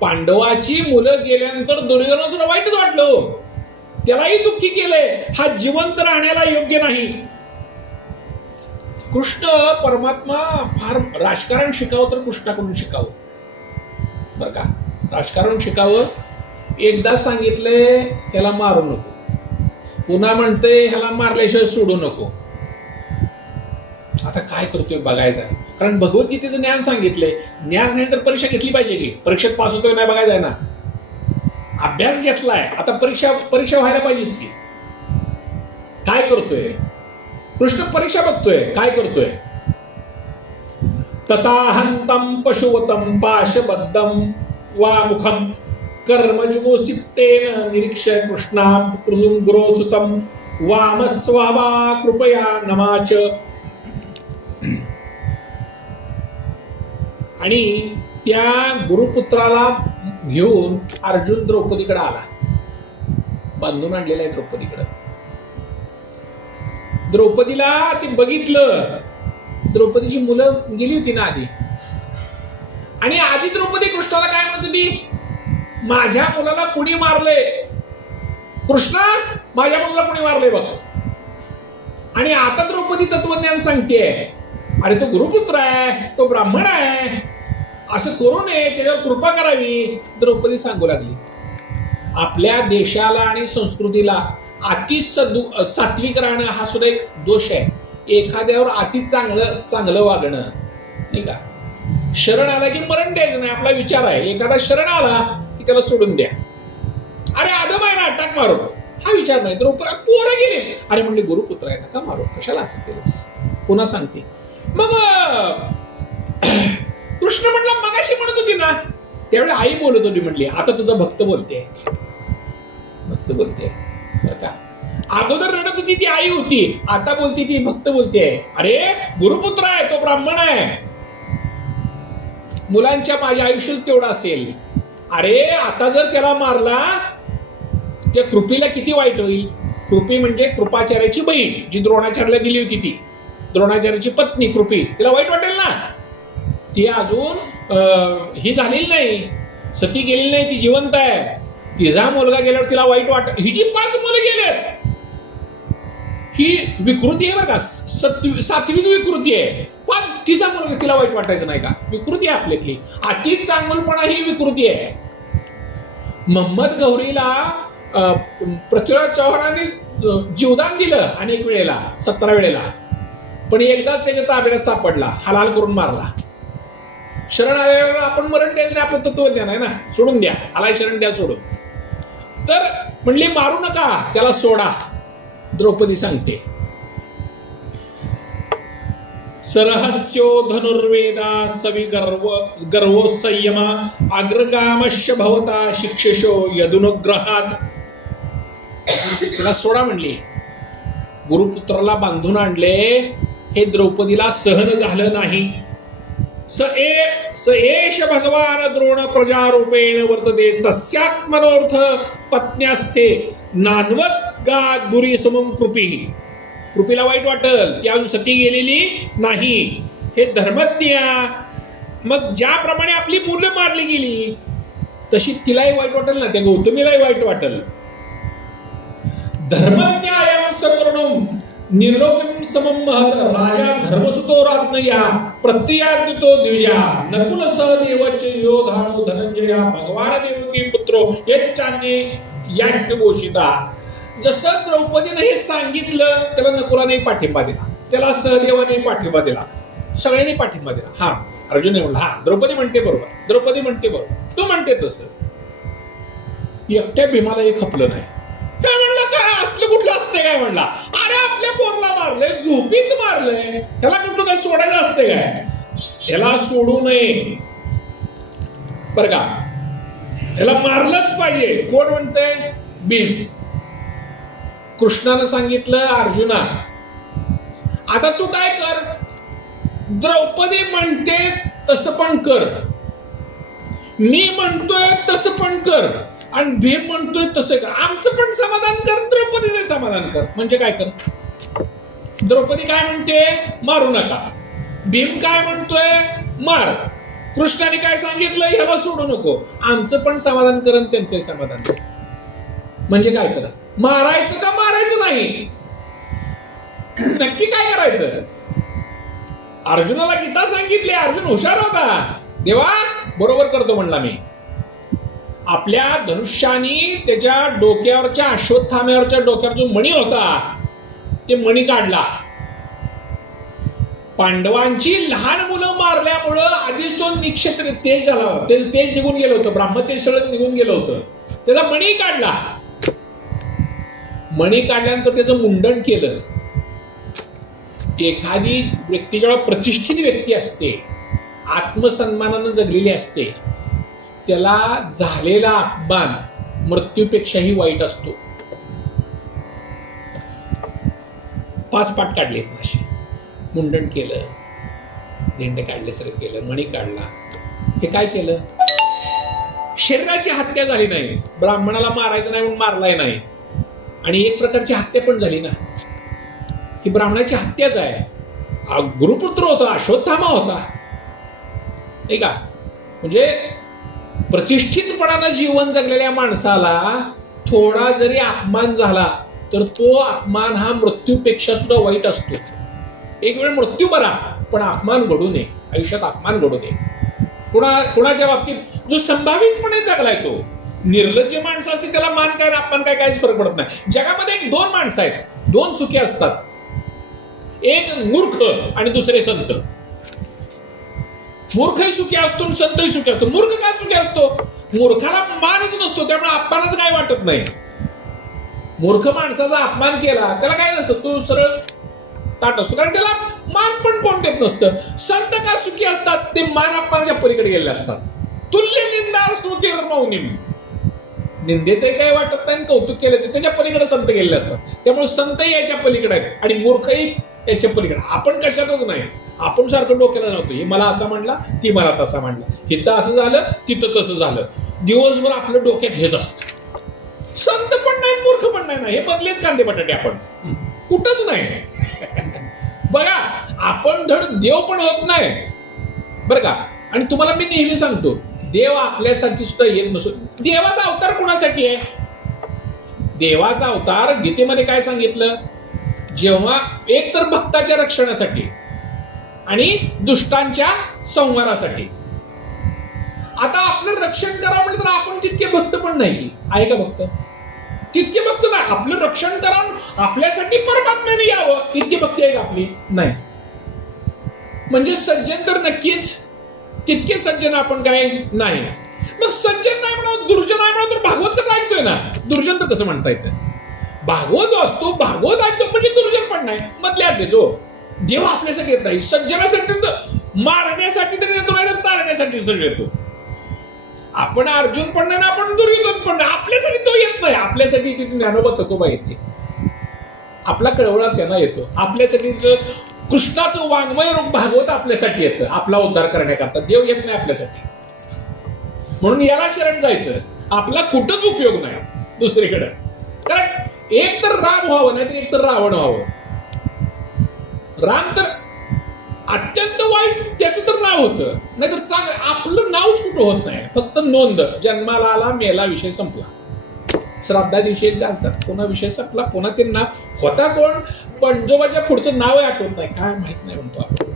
पांडवाची मुलं गेल्यानंतर दुर्योधनाला वाईटच वाटलं, त्यालाही दुःखी केलंय. हा जिवंत राहण्याला योग्य नाही. कृष्ण परमात्मा फार राजकारण शिकावं तर कृष्णाकडून शिकावं बरं का. राजकारण शिकावं. एकदा सांगितलंय ह्याला मारू नको, पुन्हा म्हणतंय ह्याला मारल्याशिवाय सोडू नको. आता काय करतोय बघायचं आहे, कारण भगवद्गीतेचं ज्ञान सांगितलंय. ज्ञान सांगितलं तर परीक्षा घेतली पाहिजे की, परीक्षेत पास होतोय नाही बघायचं आहे ना. अभ्यास घेतलाय, आता परीक्षा व्हायला पाहिजेच की. काय करतोय कृष्ण, परीक्षा बघतोय काय करतोय. तथाहंतम पशुवतम पाशबद्धम वा मुखम कर्मजुगोसितेन निरीक्ष्य कृष्णाम गुरोसुतम वामस्वावा कृपया नमाच. आणि त्या गुरुपुत्राला घेऊन अर्जुन द्रौपदीकडे आला, बांधून आणलेला आहे द्रौपदीकडे. द्रौपदीला ते बघितलं. द्रौपदीची मुलं गेली होती ना आधी, आणि आधी द्रौपदी कृष्णाला काय म्हणत होती, माझ्या मुलाला कुणी मारले, कृष्ण माझ्या मुलाला कुणी मारले बघ. आणि आता द्रौपदी तत्वज्ञान सांगते, अरे तो गुरुपुत्र आहे, तो ब्राह्मण आहे, असं करू नये, त्याच्यावर कृपा करावी. द्रौपदी सांगू लागली. आपल्या देशाला आणि संस्कृतीला अति सात्विक राहणं हा सुद्धा एक दोष आहे. एखाद्यावर अति चांगलं वागणं नाही का. शरण आला की मरण द्यायचं नाही, आपला विचार आहे. एखादा शरण आला की त्याला सोडून द्या. अरे आदम आहे ना, टाक मारो, हा विचार नाही. द्रौपदी पोरं गेले, अरे म्हणले गुरुपुत्र आहे नका मारो, कशाला असं केलंस. पुन्हा सांगते. मग कृष्ण म्हणला मगाशी म्हणत होती ना, त्यावेळी आई बोलत होती, म्हणली आता तुझा भक्त बोलते, भक्त बोलते बरं का. अगोदर रडत होती ती आई होती, आता बोलती ती भक्त बोलते. अरे गुरुपुत्र आहे, तो ब्राह्मण आहे, मुलांच्या माझ्या आयुष्यात तेवढं असेल. अरे आता जर त्याला मारला त्या कृपीला किती वाईट होईल. कृपी म्हणजे कृपाचार्याची बहीण, जी द्रोणाचार्याला गेली होती, ती द्रोणाचार्याची पत्नी कृपी, तिला वाईट वाटेल ना. ती अजून ही झालेली नाही, सती गेलेली नाही, ती जिवंत आहे. तिचा मुलगा गेल्यावर तिला वाईट वाटत. हिची 5 मुलं गेलेत. ही विकृती आहे बरं का, सात्विक विकृती आहे. तिचा मुलगा, तिला वाईट वाटायचं नाही का. विकृती आहे आपल्यातली, अति चांगलपणा ही विकृती आहे. मोहम्मद गौरीला पृथ्वीराज चौहानांनी जीवदान दिलं अनेक वेळेला, 17 वेळेला, पण एकदाच त्याच्या ताब्यात सापडला, हलाल करून मारला. शरण आल्यावर आपण मरण द्यायचं नाही, आपलं तत्वज्ञान आहे ना, सोडून द्या, आलाय शरण द्या सोडून. तर म्हणली मारू नका, त्याला सोडा. द्रौपदी सांगते, सरहस्यो धनुर्वेदा सवि गर्वो संयमा अग्रगामश्य भवता शिक्षेशो यदुनुग्रहात. त्याला सोडा म्हणली. गुरुपुत्राला बांधून आणले, हे द्रौपदीला सहन झालं नाही. स एष भगवान द्रोण प्रजारूपेण वर्तते तस्यात्मनोर्थ पत्न्यास्ते नान्वगा दुरी समम कृपी. कृपीला वाईट वाटल, ती अजून सती गेलेली नाही, हे धर्मज्ञ. मग ज्याप्रमाणे आपली मुलं मारली गेली तशी तिलाही वाईट वाटेल ना, त्या गौतमीलाही वाईट वाटेल. धर्मज्ञ अयं सकरुणम निर्लोकम समम महत राजा धर्मसुतो राज्ञया प्रत्ययाज्ञतो द्विजा नकुल सहदेवच योधानो धनंजया भगवान देवकी पुत्रो यच्चान्ये याज्ञघोषिता. जसं द्रौपदीने हे सांगितलं, त्याला नकुलाने पाठिंबा दिला, त्याला सहदेवाने पाठिंबा दिला, सगळ्यांनी पाठिंबा दिला. हा अर्जुन म्हणला, हा द्रौपदी म्हणते बरोबर, द्रौपदी म्हणते बरोबर, तू म्हणते तसं. एकट्या भीमाला हे खपलं नाही. काय म्हणलं, काय असलं कुठलं असते काय म्हणला. अरे आपल्या पोरला मारलंय, झोपीत मारलंय, त्याला कुठलं काय सोडायचं असते काय, त्याला सोडू नये बर का, त्याला मारलंच पाहिजे. कोण म्हणतंय, भीम. कृष्णानं सांगितलं अर्जुना, आता तू काय कर, द्रौपदी म्हणते तसं पण कर, मी म्हणतोय तसं पण कर, आणि भीम म्हणतोय तसं कर. आमचं पण समाधान कर, द्रौपदीचे समाधान कर. म्हणजे काय कर, द्रौपदी काय म्हणते, मारू नका. भीम काय म्हणतोय, मार. कृष्णाने काय सांगितलं, ह्याला सोडू नको. आमचं पण समाधान करण, त्यांचंही समाधान. म्हणजे काय करा, मारायचं का मारायचं नाही, नक्की काय करायचं. अर्जुनाला गीता सांगितली, अर्जुन हुशार होता. देवा बरोबर करतो म्हणला मी. आपल्या धनुष्यानी त्याच्या डोक्यावरच्या, अश्वत्थाम्यावरच्या डोक्यावर जो मणी होता ते मणी काढला. पांडवांची लहान मुलं मारल्यामुळं आधीच तो निक्षत्र तेज झाला, तेज निघून गेलं होतं, ब्राह्मतेज सगळं निघून गेलं होतं. त्याचा मणी काढला. मणी काढल्यानंतर त्याचं मुंडन केलं. एखादी व्यक्ती जेव्हा प्रतिष्ठित व्यक्ती असते, आत्मसन्मानानं जगलेली असते, त्याला झालेला अपमान मृत्यूपेक्षाही वाईट असतो. 5 पाट काढले, मुंडन केलं, दिंड काढले, सगळं केलं, मणी काढला. हे काय केलं, शरीराची हत्या झाली नाही, ब्राह्मणाला मारायचं नाही म्हणून मारलाय नाही. आणि एक प्रकारची हत्या पण झाली ना, ही ब्राह्मणाची हत्याच आहे. गुरुपुत्र होता, अश्वत्थामा होता, नाही का. म्हणजे प्रतिष्ठितपणानं जीवन जगलेल्या माणसाला थोडा जरी अपमान झाला तर तो अपमान हा मृत्यूपेक्षा सुद्धा वाईट असतो. एक वेळ मृत्यू बरा, पण अपमान घडू नये, आयुष्यात अपमान घडू नये. कुणाच्या बाबतीत जो संभावितपणे जगलाय, तो निर्लज्ज माणसं असते त्याला मान काय अपमान काय काहीच फरक पडत नाही. जगामध्ये 2 माणसं आहेत, 2 सुखी असतात, एक मूर्ख आणि दुसरे संत. मूर्खही सुखी असतो, संतही सुखी असतो. मूर्ख का सुखी असतो, मूर्खाला मानच नसतो, त्यामुळे अपमानाचं काय वाटत नाही. मूर्ख माणसाचा अपमान केला त्याला काय नसतं, तू सरळ ताट असतो, कारण त्याला मान पण कोण देत नसतं. संत का सुखी असतात, ते मान अपमानाच्या पलीकडे गेलेले असतात. तुल्य निंदा स्तुतीर मौनिम, निंदेचंही काही वाटत नाही, कौतुक केल्याचं त्याच्या पलीकडे संत गेलेले असतात. त्यामुळे संतही याच्या पलीकडे आहेत आणि मूर्खही याच्या पलीकडे. आपण कशातच नाही, आपण सारखं डोक्याला नव्हतं, हे मला असं म्हणला, ती मला तसा म्हणला, इथं असं झालं, तिथं तसं झालं. दिवसभर आपलं डोक्यात हेच असतं. संत पण नाही, मूर्ख पण नाही, हे बनलेच कांदे बटाटे आपण, कुठंच नाही. बघा, आपण धड देव पण होत नाही बरं का. आणि तुम्हाला मी नेहमी सांगतो, देव आपल्यासाठी सुद्धा येत नसतो. देवाचा अवतार कुणासाठी आहे, देवाचा अवतार गीतेमध्ये काय सांगितलं, जेव्हा एक तर भक्ताच्या रक्षणासाठी आणि दुष्टांच्या संहारासाठी. आता आपलं रक्षण करावं म्हटलं तर आपण तितके भक्त पण नाही की, आहे का भक्त, तितके भक्त नाही. आपलं रक्षण करावं, आपल्यासाठी परमात्म्याने यावं, इतकी भक्ती आहे का आपली, नाही. म्हणजे सज्जन तर नक्कीच तितके सज्जन आपण काय नाही. मग सज्जन नाही म्हणा, दुर्जन नाही म्हणा, तर भागवत कसं ऐकतोय ना, दुर्जन तर कसं म्हणता येतं. भागवत वाचतो, भागवत ऐकतो म्हणजे दुर्जन पण नाही, मधल्या जो देव आपल्यासाठी येत नाही. सज्जनासाठी मारण्यासाठी तरी येतो, नाही तर तारण्यासाठी सगळं येतो. आपण अर्जुन पण नाही, आपण दुर्योधन पण नाही, आपल्यासाठी तो येत नाही. आपल्यासाठी तिथे ज्ञानोबा तुकोबा येते, आपला कळवळा त्यांना येतो. आपल्यासाठी कृष्णाचं वाङ्मय रूप भागवत आपल्यासाठी येतं, आपला उद्धार करण्याकरता. देव येत नाही आपल्यासाठी, म्हणून याला शरण जायचं. आपला कुठंच उपयोग नाही दुसरीकडे, कारण एक तर राम व्हावं, नाहीतर एक तर रावण व्हावं. राम तर अत्यंत वाईट, त्याचं तर नाव होतं, नाहीतर चांगलं आपलं नावच कुठं होत नाही. फक्त नोंद, जन्माला आला, मेला, विषय संपला. श्राद्धा दिवशी एक घालतात, पुन्हा विषय संपला, पुन्हा ते नाव होता कोण, पंजोबाच्या पुढचं नावही आठवत नाही, काय माहित नाही म्हणतो आपण.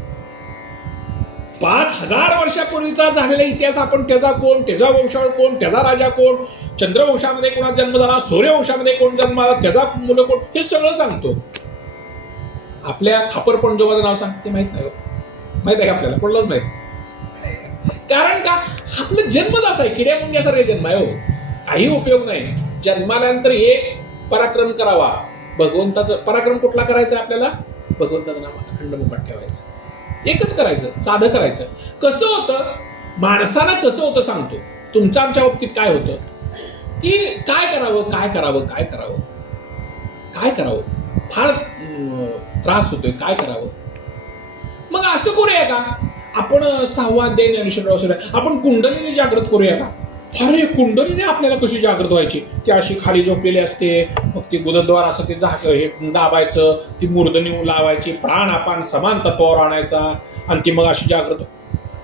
5000 वर्षापूर्वीचा झालेला इतिहास आपण, त्याचा कोण, त्याचा वंशावळ कोण, त्याचा राजा कोण, चंद्रवंशामध्ये कोणा जन्म झाला, सूर्यवंशामध्ये कोण जन्म आला, त्याचा मुलं कोण, हे सगळं सांगतो. आपल्या खापर पंजोबाचं नाव सांगते माहित नाही, माहित आहे का आपल्याला, कोणालाच माहित. कारण का, आपलं जन्मच असा आहे, किड्या मुंग्यासारखा जन्म आहे हो, काही उपयोग नाही. जन्माल्यानंतर एक पराक्रम करावा, भगवंताचं पराक्रम कुठला करायचा आपल्याला, भगवंताचं नाव अखंड मुखात ठेवायचं, एकच करायचं, साधं करायचं. कसं होतं माणसानं, कसं होतं सांगतो. तुमच्या आमच्या बाबतीत काय होतं की काय करावं, काय करावं, काय करावं, काय करावं, फार त्रास होतोय, काय करावं. मग असं करूया का आपण, 6वा अध्याय ज्ञानेश्वर, आपण कुंडलीने जागृत करूया का. अरे कुंडलीने आपल्याला कशी जागृत व्हायची, ती अशी खाली झोपलेली असते, मग ती गुदद्वार असं ते हे दाबायचं, ती मूर्धनी लावायची, प्राण आपण समान तत्वावर आणायचा आणि ती मग अशी जागृत.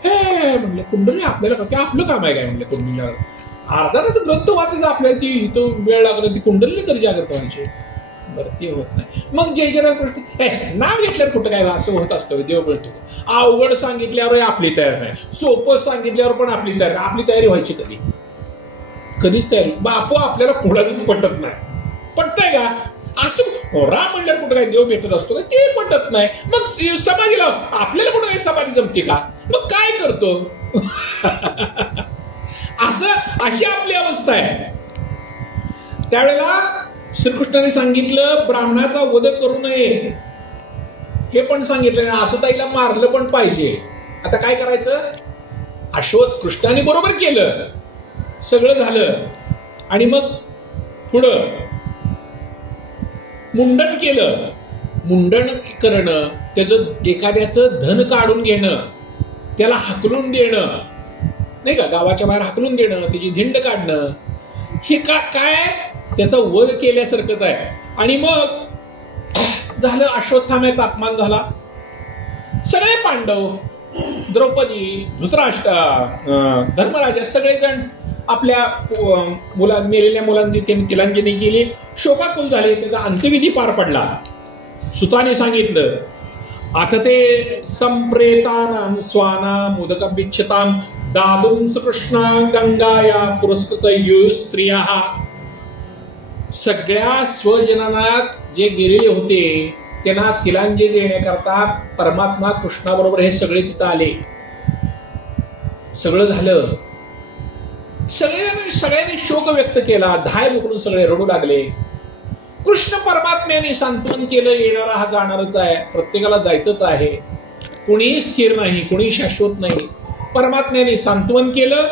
हे म्हणले कुंडली आपल्याला काय आपलं काम आहे काय म्हणलं कुंडली जागृत. अर्धा तास ग्रंथ वाचायचं आपल्याला ती इथं वेळ लागला ती कुंडली कधी जागृत व्हायची. बरं ते होत नाही. मग जयजयराव कृष्ण नाव घेतल्यावर कुठं काय असं होत असतं देव बोलतो. अवघड सांगितल्यावर आपली तयार नाही, सोपं सांगितल्यावर पण आपली तयारी. आपली तयारी व्हायची कधी? कधीच तयारी. बापू आपल्याला कोणाचंच पटत नाही. पटतंय का? असं राम म्हणल्यावर कुठं काय देव भेटत असतो का? ते पटत नाही. मग समाधीला आपल्याला कुठं काही समाधी जमते का? मग काय करतो? अशी आपली अवस्था आहे. त्यावेळेला श्रीकृष्णाने सांगितलं ब्राह्मणाचा वध करू नये, हे पण सांगितलं. आतताईला मारलं पण पाहिजे. आता काय करायचं? अश्वत्थ कृष्णाने बरोबर केलं, सगळं झालं. आणि मग पुढं मुंडन केलं. मुंडन करणं, त्याचं एखाद्याचं धन काढून घेणं, त्याला हाकलून देणं, नाही का, गावाच्या बाहेर हाकलून देणं, त्याची धिंड काढणं, हे काय त्याचा वध केल्यासारखंच आहे. आणि मग झालं अश्वत्थाम्याचा अपमान झाला. सगळे पांडव, द्रौपदी, धृतराष्ट्र, धर्मराजा सगळेजण आपल्या मेलेल्या मुलांची त्यांनी तिलांजली केली, शोकाकुल झाले. त्याचा अंत्यविधी पार पडला. सुताने सांगितलं आता ते संप्रेतानां स्वाना मुदकभिक्षतां दादुं कृष्णा गंगाया पुरस्कृत स्त्रिया. सगळ्या स्वजनात जे गेलेले होते त्यांना तिलांजली देण्याकरता परमात्मा कृष्णाबरोबर हे सगळे तिथं आले. सगळं झालं. सगळ्यांनी शोक व्यक्त केला. धाय बुकडून सगळे रडू लागले. कृष्ण परमात्म्याने सांत्वन केलं येणारा हा जाणारच आहे, प्रत्येकाला जायचंच आहे, कुणीही स्थिर नाही, कुणीही शाश्वत नाही. परमात्म्याने सांत्वन केलं.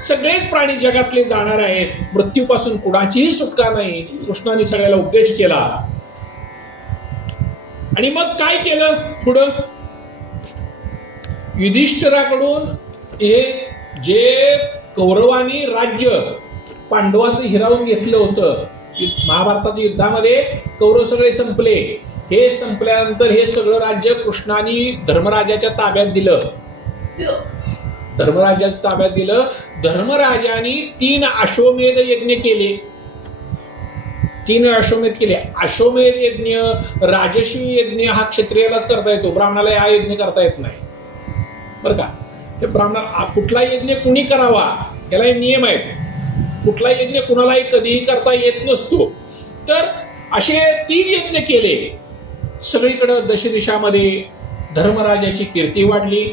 सगळेच प्राणी जगातले जाणार आहेत, मृत्यूपासून कुणाचीही सुटका नाही. कृष्णाने सगळ्याला उपदेश केला. आणि मग काय केलं पुढं? युधिष्ठिराकडून हे जे कौरवानी राज्य पांडवाचं हिरावून घेतलं होतं, महाभारताच्या युद्धामध्ये कौरव सगळे संपले. हे संपल्यानंतर हे सगळं राज्य कृष्णाने धर्मराजाच्या ताब्यात दिलं. धर्मराजाच्या ताब्यात दिलं. धर्मराजाने 3 अश्वमेध यज्ञ केले. 3 अश्वमेध केले. अश्वमेध यज्ञ, राजस्वी यज्ञ हा क्षत्रियालाच करता येतो, ब्राह्मणाला हा यज्ञ करता येत नाही. बरं का? हे ब्राह्मण कुठला यज्ञ कुणी करावा याला नियम आहेत. कुठला यज्ञ कुणालाही कधीही करता येत नसतो. तर असे 3 यज्ञ केले. सगळीकडे दशदिशामध्ये धर्मराजाची कीर्ती वाढली.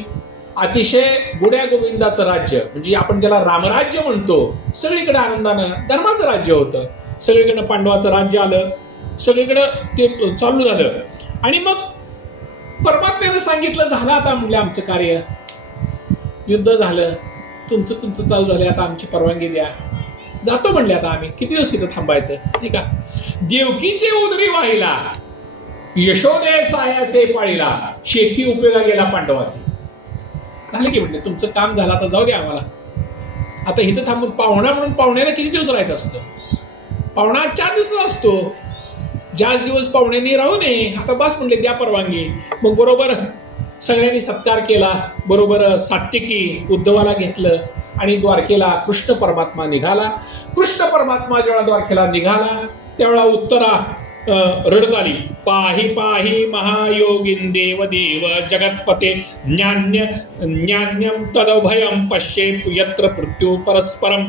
अतिशय गुड्या गोविंदाचं राज्य, म्हणजे आपण ज्याला रामराज्य म्हणतो, सगळीकडे आनंदानं धर्माचं राज्य होतं. सगळीकडे पांडवाचं राज्य आलं. सगळीकडे ते चालू झालं. आणि मग परमात्म्याने सांगितलं झालं आता म्हणले आमचं कार्य, युद्ध झालं, तुमचं चालू झालं, आता आमची परवानगी द्या, जातो म्हणले. आता आम्ही किती दिवस इथं थांबायचं? ठीक आहे. देवकीचे उदरी वाहिला, यशोदे सायासे पाळीला, शेखी उपयोगा गेला पांडवासी. झालं की म्हटलं तुमचं काम झालं, आता जाऊ द्या आम्हाला. आता इथं थांबून पाहुणा म्हणून पाहुण्याला किती दिवस राहायचं असतं? पाहुणा 4 दिवस असतो. जास्त दिवस पाहुण्यांनी राहू नये. आता बस म्हणले द्या परवानगी. मग बरोबर सगळ्यांनी सत्कार केला. बरोबर सात्विकी उद्धवाला घेतलं आणि द्वारकेला कृष्ण परमात्मा निघाला. कृष्ण परमात्मा जेव्हा द्वारकेला निघाला त्यावेळा उत्तरा रडत आली. पाही पाही महायोगिन देव देव जगतपते ज्ञान्यम तदभयम पश्येत यत्र मृत्यू परस्परम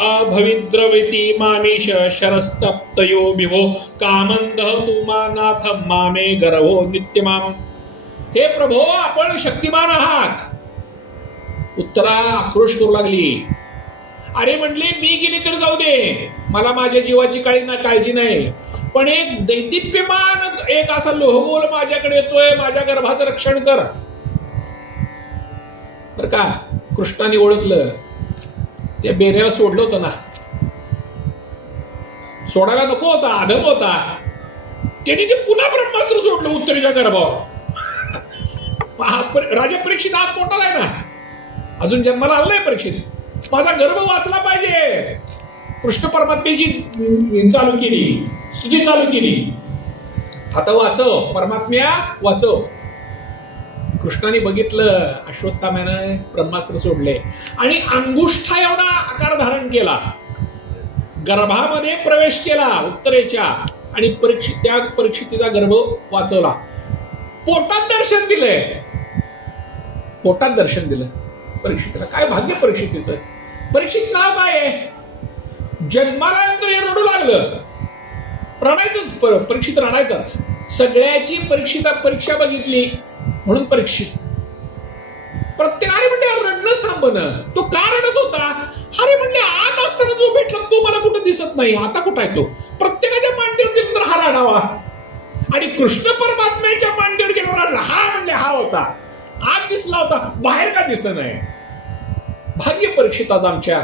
अभविद्रविती मामेश शरस्तप्तयो विभो कामंदह तू मानाथ मामे गर्भो नित्यमाम. हे प्रभो आपण शक्तिमान आहात. उत्तरा आक्रोश करू लागली. अरे म्हणले मी गेली तर जाऊ दे, मला माझ्या जीवाची काळजी नाही, पण एक दैदिप्यमान एक असा लोहगोल माझ्याकडे येतोय, माझ्या गर्भाचं रक्षण कर. बर का? कृष्णाने ओळखलं. त्या बेऱ्याला सोडलं होतं ना, सोडायला नको होता, आधम होता. त्याने ते पुन्हा ब्रह्मास्त्र सोडलं उत्तरेच्या गर्भावर. राजा परीक्षित हात मोठा आहे ना, अजून जन्माला आला नाही परीक्षित. माझा गर्भ वाचला पाहिजे. कृष्ण परमात्म्याची चालू केली, स्तुती चालू केली. आता वाचव परमात्म्या, वाचव. कृष्णाने बघितलं अश्वत्थाम्यानं ब्रह्मास्त्र सोडले आणि अंगुष्ठा एवढा आकार धारण केला, गर्भामध्ये प्रवेश केला उत्तरेच्या, आणि त्या परीक्षितीचा गर्भ वाचवला. पोटात दर्शन दिलंय, पोटात दर्शन दिलं परीक्षितीला. काय भाग्य परीक्षितीचं. परीक्षित नाव काय आहे? जन्माला नंतर रडू लागलं, रडायचंच, परीक्षित रडायचाच. सगळ्याची परीक्षा बघितली म्हणून परीक्षित. प्रत्येकाने म्हणजे रडणंच थांबणं. तो का रडत होता? अरे म्हणले आत असताना जो भेटला तो मला कुठं दिसत नाही, आता कुठं आहे तो? प्रत्येकाच्या मांडीवर गेलो तर हा रडावा, आणि कृष्ण परमात्म्याच्या मांडीवर गेलो रडला. हा म्हणले हा होता, आत दिसला होता, बाहेर का दिसत नाही? भाग्य परीक्षिताच आमच्या.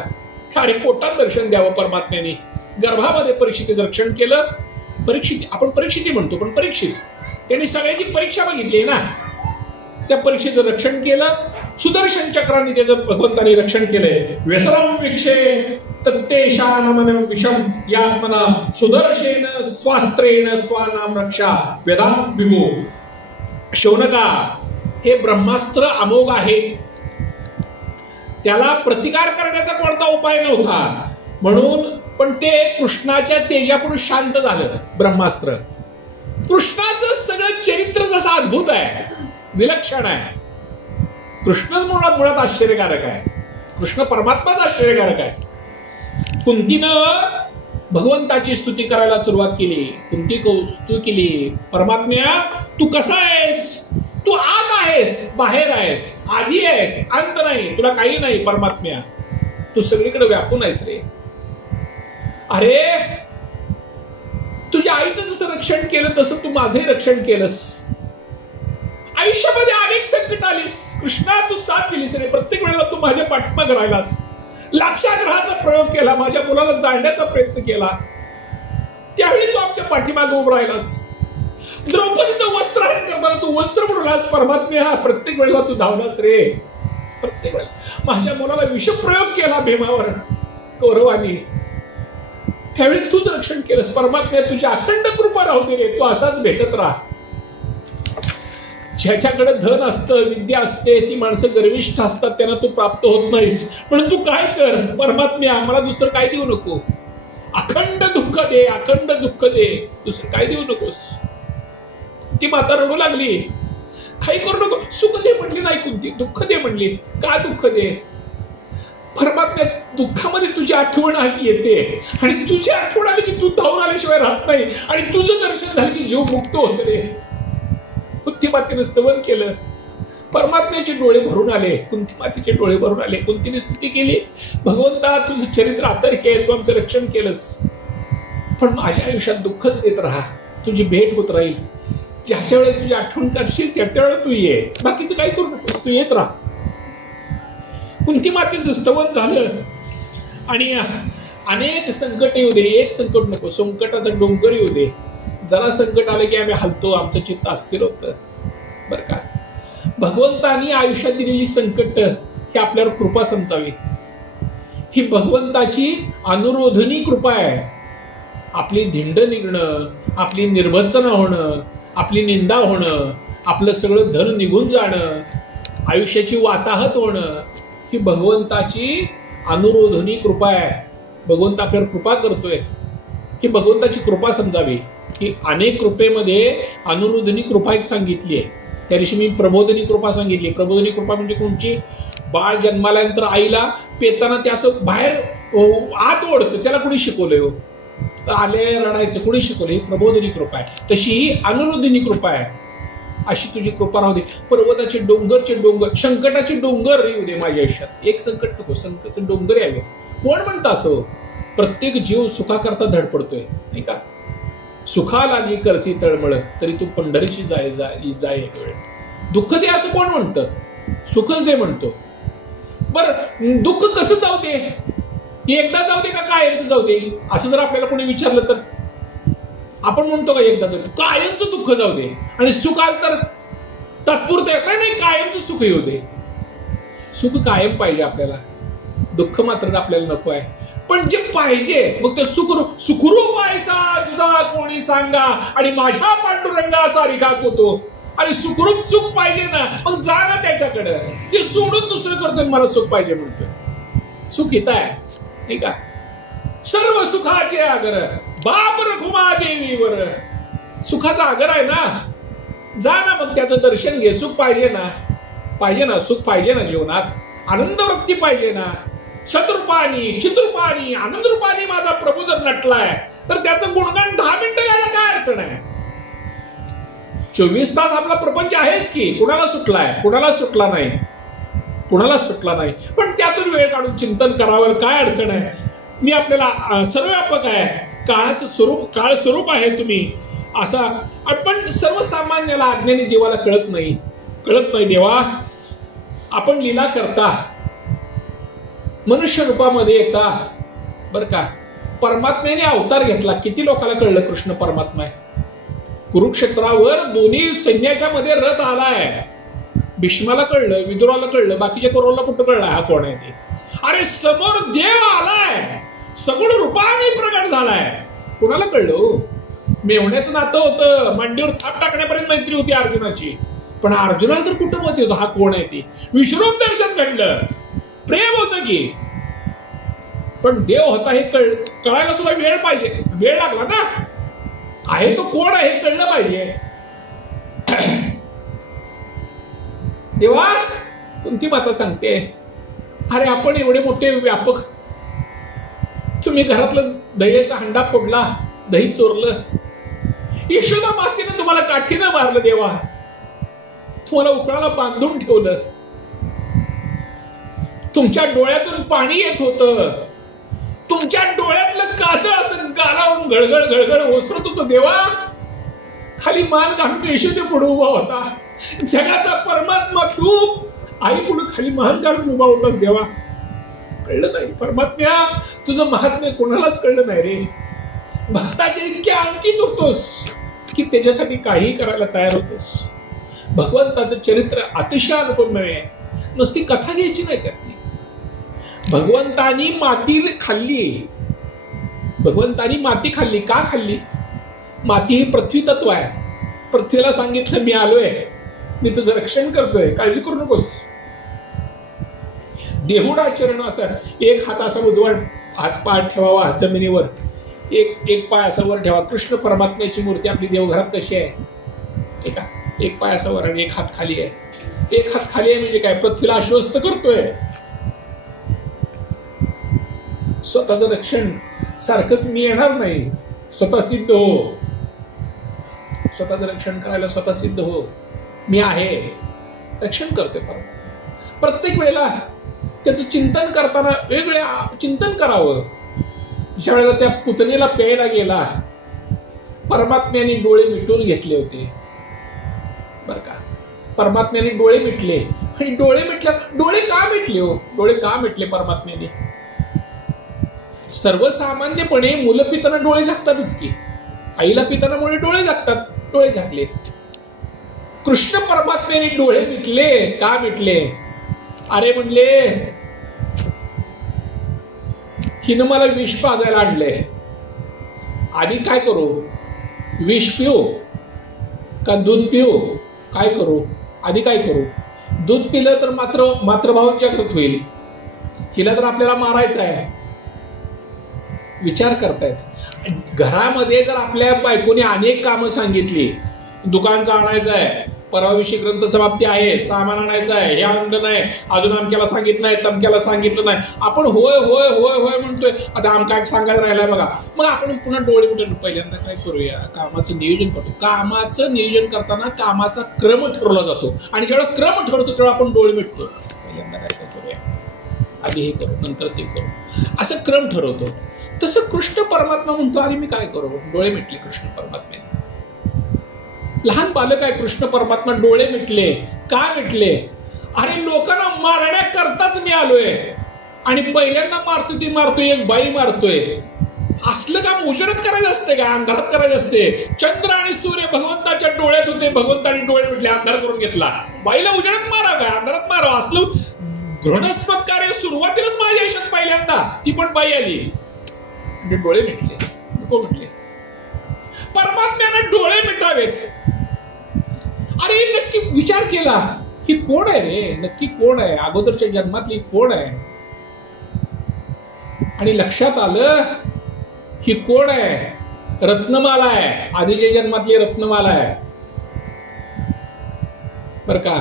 अरे पोटात दर्शन द्यावं परमात्म्याने. गर्भामध्ये परीक्षितीचं रक्षण केलं. परीक्षित आपण परीक्षिती म्हणतो, पण परीक्षित त्यांनी सगळ्याची परीक्षा बघितली ना, त्या परीक्षेचं रक्षण केलं. सुदर्शन चक्राने त्याचं भगवंताने रक्षण केलंय. व्यसनम विक्षे तत्तेशानमन विषम यात्मना सुदर्शेन स्वास्त्रेण स्वानाम रक्षा वेदांत विभो. शौनका, हे ब्रह्मास्त्र अमोघ आहे, त्याला प्रतिकार करण्याचा कोणता उपाय नव्हता म्हणून, पण ते कृष्णाच्या तेजापुढे शांत झालं ब्रह्मास्त्र. कृष्णाचं सगळं चरित्र जसं अद्भुत आहे, विलक्षण आहे. कृष्ण मुळात आश्चर्यकारक आहे. कृष्ण परमात्माच आश्चर्यकारक आहे. कुंतीनं भगवंताची स्तुती करायला सुरुवात केली. कुंती स्तुती केली, परमात्म्या तू कसा आहेस? तू आत आहेस, बाहेर आहेस, आधी आहेस, अंत नाही, तुला काही नाही परमात्म्या, तू सगळीकडे व्यापून आहेस रे. अरे तुझ्या आईचं जसं रक्षण केलं तसं तू माझंही रक्षण केलंस. आयुष्यामध्ये अनेक संकट आलीस, कृष्णा तू साथ दिलीस रे. प्रत्येक वेळेला तू माझ्या पाठीमागे राहिलास, लाक्षाग्रहाचा प्रयोग केला, माझ्या मुलाला जाळण्याचा प्रयत्न केला, त्यावेळी तू आमच्या पाठीमागे उभं राहिलास. द्रौपदीचं वस्त्रहरण करताना तू वस्त्र म्हणूनस परमात्म्या, प्रत्येक वेळेला तू धावलास रे. प्रत्येक वेळेला माझ्या मुलाला विषप्रयोग केला भीमावर कौरवानी, त्यावेळी तूच रक्षण केलंस परमात्म्या. तुझी अखंड कृपा राहू दे रे, तू असाच भेटत राहा. ज्याच्याकडे धन असतं, विद्या असते, ती माणसं गर्विष्ठ असतात, त्यांना तू प्राप्त होत नाहीस. पण तू काय कर परमात्म्या, मला दुसरं काय देऊ नको, अखंड दुःख दे, अखंड दुःख दे, दुसरं काय देऊ नकोस. ती माता रडू लागली, काही करू नको, सुख दे म्हणली नाही कुंती, दुःख दे म्हणली. का दुःख दे? परमात्म्या दुःखामध्ये तुझी आठवण आली येते, आणि तुझी आठवण आली की तू धावून आल्याशिवाय राहत नाही, आणि तुझं दर्शन झालं की जीव मुक्त होत रे. कुंती मातेनं स्तवन केलं, परमात्म्याचे डोळे भरून आले, कुंती मातेचे डोळे भरून आले. कुंतीने स्तुती केली, भगवंता तुझं चरित्र आतर्क्य आहे, तू आमचं रक्षण केलंस, पण माझ्या आयुष्यात दुःखच देत राहा, तुझी भेट होत राहील. ज्याच्या वेळेला तुझी आठवण करशील त्या वेळेला तू ये, बाकीचं काही करू नको, तू येत राहा. कुंती मातेचं स्तवन झालं, आणि अनेक संकट येऊ दे, एक संकट नको, संकटाचा डोंगर येऊ दे. जरा संकट आलं की आम्ही हलतो, आमचं चित्त अस्थिर होतं. बरं का, भगवंतानी आयुष्यात दिलेली संकट ही आपल्यावर कृपा समजावी. ही भगवंताची अनुरोधनी कृपा आहे. आपली धिंड निघणं, आपली निर्भत्सना होणं, आपली निंदा होणं, आपलं सगळं धन निघून जाणं, आयुष्याची वाताहत होणं, ही भगवंताची अनुरोधनी कृपा आहे. भगवंत आपल्यावर कृपा करतोय, ही भगवंताची कृपा समजावी. ही अनेक कृपेमध्ये अनुरोधनी कृपा एक सांगितली आहे. त्या दिवशी मी प्रबोधनी कृपा सांगितली. प्रबोधनी कृपा म्हणजे कोणची? बाळ जन्माल्यानंतर आईला पेताना ते असं बाहेर आत ओढतं, त्याला कुणी शिकवलंय हो? आले रडायचं, कुणी शिकवलं? ही प्रबोधनी कृपा आहे. तशी ही अनुरोधनी कृपा आहे. अशी तुझी कृपा राहू दे. पर्वताचे डोंगरचे डोंगर, संकटाचे डोंगर येऊ दे माझ्या आयुष्यात. एक संकट नको, संकटाचे डोंगर यावे. कोण म्हणतं असं? प्रत्येक जीव सुखाकरता धडपडतोय, नाही का? सुखा लागी करची तळमळ, तरी तू पंढरीची जाय एक वेळ. दुःख दे असं कोण म्हणतं? सुखच दे म्हणतो. बरं, दुःख कसं जाऊ दे? एकदा जाऊ दे का कायमचं जाऊ दे? असं जर आपल्याला कोणी विचारलं तर आपण म्हणतो का एकदा जाऊ दे? कायमचं दुःख जाऊ दे. आणि सुख आलं तर तात्पुरतं नाही, कायमचं सुख येऊ दे. सुख कायम पाहिजे आपल्याला, दुःख मात्र आपल्याला नको आहे. पण जे पाहिजे मग ते सुखरूप आहेसा तुझा कोणी सांगा, आणि माझ्या पांडुरंगा सारिखा होतो. अरे सुखरूप सुख पाहिजे ना, मग जा ना त्याच्याकडे. ते सोडून दुसरं करतोय, मला सुख पाहिजे म्हणतोय. सुख हित आहे नाही का? सर्व सुखाचे आगर बाप रखुमा देवीवर. सुखाचा आगर आहे ना, जा ना मग त्याचं दर्शन घे. सुख पाहिजे ना, पाहिजे ना, सुख पाहिजे ना जीवनात, आनंद वृत्ती पाहिजे ना. सदरूपानी चितरूपानी आनंदरूपानी माझा प्रभू जर नटलाय तर त्याचं गुणगान 10 मिनिटं घ्यायला काय अडचण आहे? 24 तास आपला प्रपंच आहेच की. कुणाला सुटलाय? कुणाला सुटला नाही, कुणाला सुटला नाही. पण त्यातून वेळ काढून चिंतन करावं, काय अडचण आहे? मी आपल्याला सर्वव्यापक आहे, काळाचं स्वरूप, काळ स्वरूप आहे तुम्ही असा. पण सर्वसामान्याला अज्ञानी जीवाला कळत नाही, कळत नाही. देवा आपण लीला करता, मनुष्य रूपामध्ये येता बर का. परमात्म्याने अवतार घेतला. किती लोकांना कळलं कृष्ण परमात्मा आहे? कुरुक्षेत्रावर दोन्ही सैन्याच्या मध्ये रथ आलाय. भीष्माला कळलं, विदुराला कळलं, बाकीच्या कौरवाला कुठं कळलं हा कोण आहे ते? अरे समोर देव आलाय, सगुण रूपाने प्रगट झालाय. कुणाला कळलं? मेवण्याचं नातं होतं, मांडीवर थाप टाकण्यापर्यंत मैत्री होती अर्जुनाची. पण अर्जुनाला तर कुठं माहिती होतं हा कोण आहे ते? विश्वरूप दर्शन घडलं, प्रेम होतं की. पण देव होता हे कळायला सुद्धा वेळ पाहिजे, वेळ लागला ना. आहे तो कोण आहे हे कळलं पाहिजे. देवा कोणती माता सांगते, अरे आपण एवढे मोठे व्यापक, तुम्ही घरातलं दह्याचा हंडा फोडला, दही चोरलं, यशोदा मातेनं तुम्हाला काठीनं मारलं, देवा तुम्हाला उकळाला बांधून ठेवलं, तुमच्या डोळ्यातून पाणी येत होतं, तुमच्या डोळ्यातलं काजळ असं गालावून घळघळ घळघळ ओसरत होतं. देवा खाली मान घालून यशोदे पुढे उभा होता. जगाचा परमात्मा तू आई पुढे खाली मान घालून उभा होता. देवा कळलं नाही परमात्म्या, तुझं महात्म्य कोणालाच कळलं नाही रे. भक्ताच्या इतक्या अंकित होतोस की त्याच्यासाठी काही करायला तयार होतोस. भगवंताचं चरित्र अतिशय अनुपम्य आहे, नुसती कथा घ्यायची नाही त्यातली. भगवंतानी माती खाल्ली, भगवंतानी माती खाल्ली. का खाल्ली? माती ही पृथ्वी तत्व आहे. पृथ्वीला सांगितलं मी आलोय, मी तुझं रक्षण करतोय, काळजी करू नकोस. देहुडाचरण असं एक हात असा उजवा हातपाय ठेवावा जमिनीवर, एक पाय असा वर ठेवा. कृष्ण परमात्म्याची मूर्ती आपली देवघरात कशी आहे? ठीक आहे, एक पाय असा वर आणि एक हात खाली आहे. एक हात खाली आहे म्हणजे काय? पृथ्वीला आश्वस्त करतोय. स्वतःचं रक्षण सारखंच मी येणार नाही, स्वतः सिद्ध हो. स्वतःचं रक्षण करायला स्वतः सिद्ध हो. मी आहे, रक्षण करतोय परमात्मा. प्रत्येक वेळेला त्याचं चिंतन करताना वेगवेगळ्या चिंतन करावं. ज्या वेळेला त्या पुतणीला प्यायला गेला, परमात्म्याने डोळे मिटून घेतले होते बर का. परमात्म्याने डोळे मिटले. आणि डोळे मिटल्या, डोळे का मिटले हो? डोळे का मिटले परमात्म्याने? सर्वसामान्यपणे मुलं पिताना डोळे झाकतातच की, आईला पिताना मुळे डोळे झाकतात, डोळे झाकले. कृष्ण परमात्म्याने डोळे मिटले. का मिटले? अरे म्हणले हिनं मला विष पाजायला आणले, आधी काय करू? विष पिऊ का दूध पिऊ? काय करू? आधी काय करू? दूध पिलं तर मातृभाव जागृत होईल, हिला तर आपल्याला मारायचं आहे. विचार करतायत. घरामध्ये जर आपल्या बायकोने अनेक कामं सांगितली, दुकानचं आणायचं आहे, परवाविषयी ग्रंथ समाप्ती आहे, सामान आणायचं आहे, हे आणलं नाही, अजून आमक्याला सांगितलं नाही, तमक्याला सांगितलं नाही, आपण होय होय होय होय म्हणतोय. आता आमका सांगायला राहिलाय बघा. मग आपण पुन्हा डोळे मिटून पहिल्यांदा काय करूया? कामाचं नियोजन करतो. कामाचं नियोजन करताना कामाचा क्रम ठरवला जातो, आणि जेव्हा क्रम ठरवतो तेव्हा आपण डोळे मिटतो. पहिल्यांदा काय करूया? आधी हे करू, नंतर ते करू, असं क्रम ठरवतो. तसं कृष्ण परमात्मा म्हणतो, अरे मी काय करू? डोळे मिटले कृष्ण परमात्म्याने. लहान बालक आहे कृष्ण परमात्मा, डोळे मिटले. का मिटले? अरे लोकांना मारण्याकरताच मी आलोय, आणि पहिल्यांदा मारतोय ती मारतोय, एक बाई मारतोय. असलं काम उजेडात करायचं असते का? अंधारात करायचं असते. चंद्र आणि सूर्य भगवंताच्या डोळ्यात होते, भगवंताने डोळे मिटले, अंधार करून घेतला. बाईला उजेडात मारा काय? अंधारात मारा? असलं घृणास्पद कार्य सुरुवातीलाच माझ्या आयुष्यात पहिल्यांदा ती पण बाई आली, म्हणजे डोळे मिटले. नको म्हटले. परमात्म्याने डोळे मिटावेत. अरे नक्की विचार केला, ही कोण आहे रे, नक्की कोण आहे, अगोदरच्या जन्मातली कोण आहे. आणि लक्षात आलं ही कोण आहे, रत्नमाला आहे, आधीच्या जन्मातली रत्नमाला आहे बर का.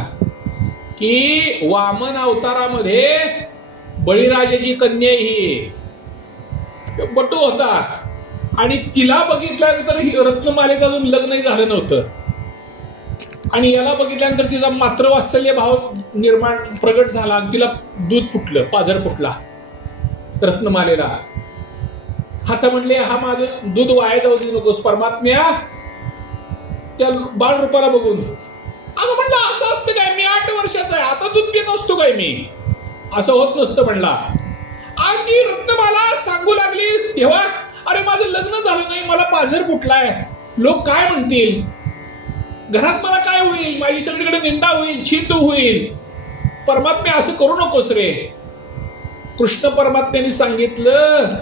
की वामन अवतारामध्ये बळीराजाची कन्या ही बटू होता आणि तिला बघितल्यानंतर रत्नमालेचं अजून लग्नही झालं नव्हतं आणि याला बघितल्यानंतर तिचा मातृवात्सल्य भाव निर्माण प्रगट झाला आणि तिला दूध फुटलं, पाझर फुटला रत्नमालेला. आता म्हणले हा माझं दूध वाया जाऊ देऊ नकोस परमात्म्या, त्या बाळरूपाला बघून. अगं म्हणलं असं असतं काय, मी 8 वर्षाचा आहे, आता दूध पित असतो काय मी, असं होत नसतं म्हणला. आणि रत्नमाला सांगू लागली तेव्हा, अरे माझं लग्न झालं नाही, मला पाझर फुटलाय, लोक काय म्हणतील, घरात मला काय होईल, माझी सगळीकडे निंदा होईल, छीतू होईल. परमात्म्या असं करू नकोस रे. कृष्ण परमात्म्याने सांगितलं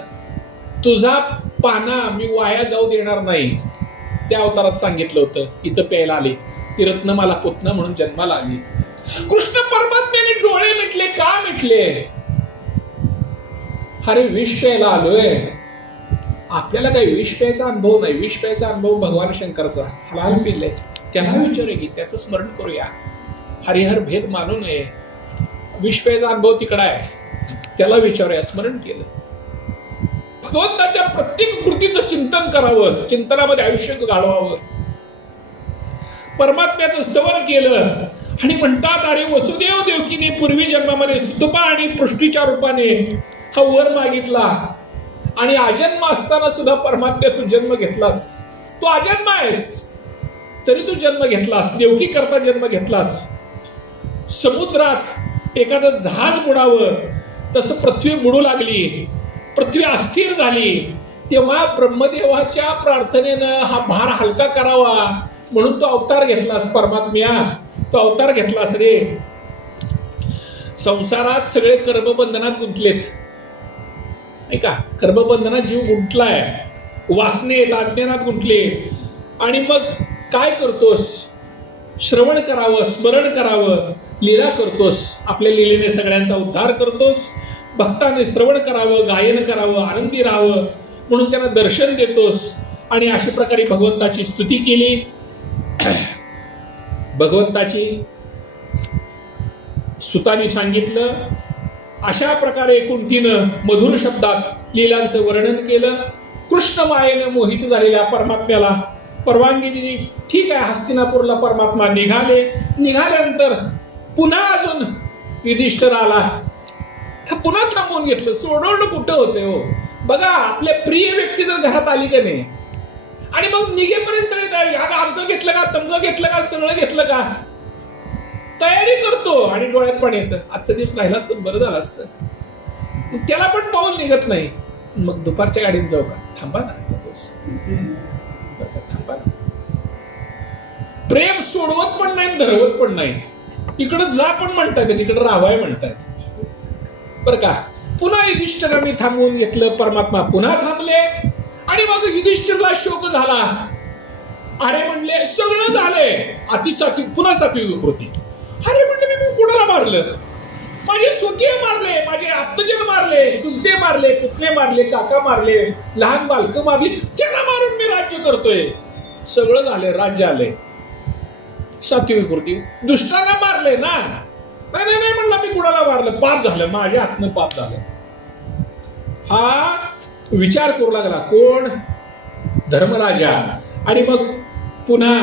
तुझा पाना मी वाया जाऊ देणार नाही. त्या अवतारात सांगितलं होतं. इथं प्यायला आले, ती रत्नमाला पुतना म्हणून जन्माला आली. कृष्ण परमात्म्याने डोळे मिटले. का मिटले, अरे विष प्यायला आलोय. आपल्याला काही विष प्यायचा अनुभव नाही, विष प्यायचा अनुभव भगवान शंकरचा, हलाल पिल्ले, त्याला विचारूया की त्याचं स्मरण करूया. हरिहर भेद मानू नये, विष प्यायचा अनुभव तिकडा आहे, त्याला विचारूया. स्मरण केलं, भगवंताच्या प्रत्येक कृतीचं चिंतन करावं, चिंतनामध्ये आयुष्य घालवावं, परमात्म्याचं स्तवन केलं. आणि म्हणतात अरे वसुदेव देवकीने पूर्वी जन्मामध्ये स्तुपा आणि पृष्टीच्या रूपाने हा वर मागितला आणि अजन्म असताना सुद्धा परमात्म्या तू जन्म घेतलास. तू अजन्म आहेस तरी तू जन्म घेतलास, देवकी करता जन्म घेतलास. समुद्रात एखादं जहाज बुडावं तसं पृथ्वी बुडू लागली, पृथ्वी अस्थिर झाली, तेव्हा ब्रह्मदेवाच्या प्रार्थनेनं हा भार हलका करावा म्हणून तो अवतार घेतलास परमात्म्या, तो अवतार घेतलास रे. संसारात सगळे कर्मबंधनात गुंतलेत, ऐका, कर्मबंधनात जीव गुंतलाय, वासनेत अज्ञानात गुंतले. आणि मग काय करतोस, श्रवण करावं, स्मरण करावं, लीला करतोस, आपल्या लीलेने सगळ्यांचा उद्धार करतोस. भक्ताने श्रवण करावं, गायन करावं, आनंदी राहावं म्हणून त्यांना दर्शन देतोस. आणि अशा प्रकारे भगवंताची स्तुती केली, भगवंताची सुतानी सांगितलं. अशा प्रकारे कुंतीनं मधुर शब्दात लीलांचं वर्णन केलं. कृष्ण मायेनं मोहित झालेल्या परमात्म्याला परवानगी दिली. ठीक आहे, हस्तिनापूरला परमात्मा निघाले. निघाल्यानंतर पुन्हा अजून युधिष्ठिर आला, पुन्हा थांबवून घेतलं. सोडवणं कुठं होते हो, बघा आपल्या प्रिय व्यक्ती जर घरात आली का नाही आणि मग निघेपर्यंत सगळी तयारी, अगं आमचं घेतलं का, तमकं घेतलं का, सगळं घेतलं का, तयारी करतो आणि डोळ्यात पण येतं आजचा दिवस राहिला असतं बरं झालं असतं. त्याला पण पाऊल निघत नाही. मग दुपारच्या गाडीत जाऊ का, थांबा ना आजचा दिवस, थांबा ना. प्रेम सोडवत पण नाही, धरवत पण नाही. इकडं जा पण म्हणतात, तिकडं राहावाय म्हणतात बर का. पुन्हा युधिष्ठिरांनी थांबवून घेतलं. परमात्मा पुन्हा थांबले आणि मग युधिष्ठिरला शोक झाला. अरे म्हणले सगळं झालंय, अतिसात्विक, पुन्हा सात्विक कृती. अरे म्हणले मी कुणाला मारलं, माझे स्वकीय मारले, माझे आप्तजन मारले, चुलते मारले, पुतणे मारले, काका मारले, लहान बालकं मारली, त्यांना मारून मी राज्य करतोय. सगळं झालंय, राज्य आलंय, सात्विक कृती. दुष्टांना मारले ना, नाही नाही म्हणला मी कुणाला मारलं, पाप झालं, माझ्या हातनं पाप झालं. हा विचार करू लागला कोण, धर्मराजा. आणि मग पुन्हा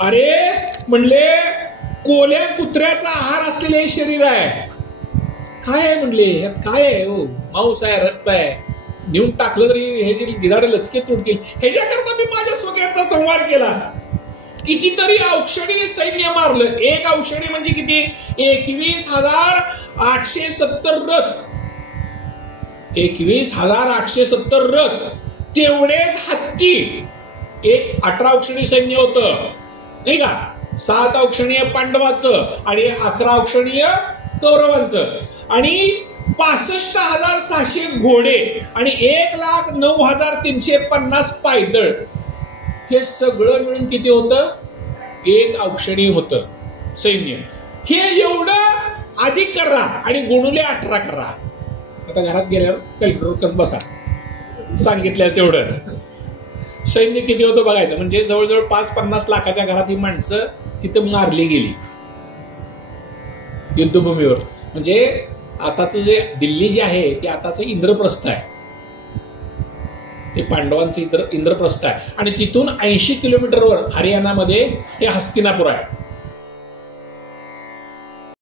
अरे म्हणले कोल्या कुत्र्याचा आहार असलेले हे शरीर आहे. काय आहे म्हणले, यात काय आहे हो, मांस आहे, रक्त आहे, नेऊन टाकलं तरी हे जे गिधाडे लचके तुटतील, ह्याच्याकरता मी माझ्या स्वकीयांचा संहार केला. कितीतरी औक्षणी सैन्य मारलं. एक औषणी म्हणजे किती, 21,870 रथ, 21,870 रथ, तेवढेच हत्ती. एक 18 औक्षणी सैन्य होतं नाही का, 7 औक्षणीय पांडवाचं आणि 11 औक्षणीय कौरवांचं, आणि 65,600 घोडे आणि 1,09,350 पायदळ. हे सगळं मिळून किती होतं, 1 औक्षणी होतं सैन्य. हे एवढं अधिक करा आणि गुणुले 18 करा. आता घरात गेल्यावर कॅल्क्युलेटर करत बसा, सांगितलं तेवढं सैन्य किती होतं बघायचं. म्हणजे जवळजवळ 5-50 लाखाच्या घरात ही माणसं तिथं मारली गेली युद्धभूमीवर. म्हणजे आताचं जे दिल्ली जे आहे ते आताचं इंद्रप्रस्थ आहे, ते पांडवांचं इंद्रप्रस्थ आहे. आणि तिथून 80 किलोमीटरवर हरियाणामध्ये हे हस्तिनापूर आहे.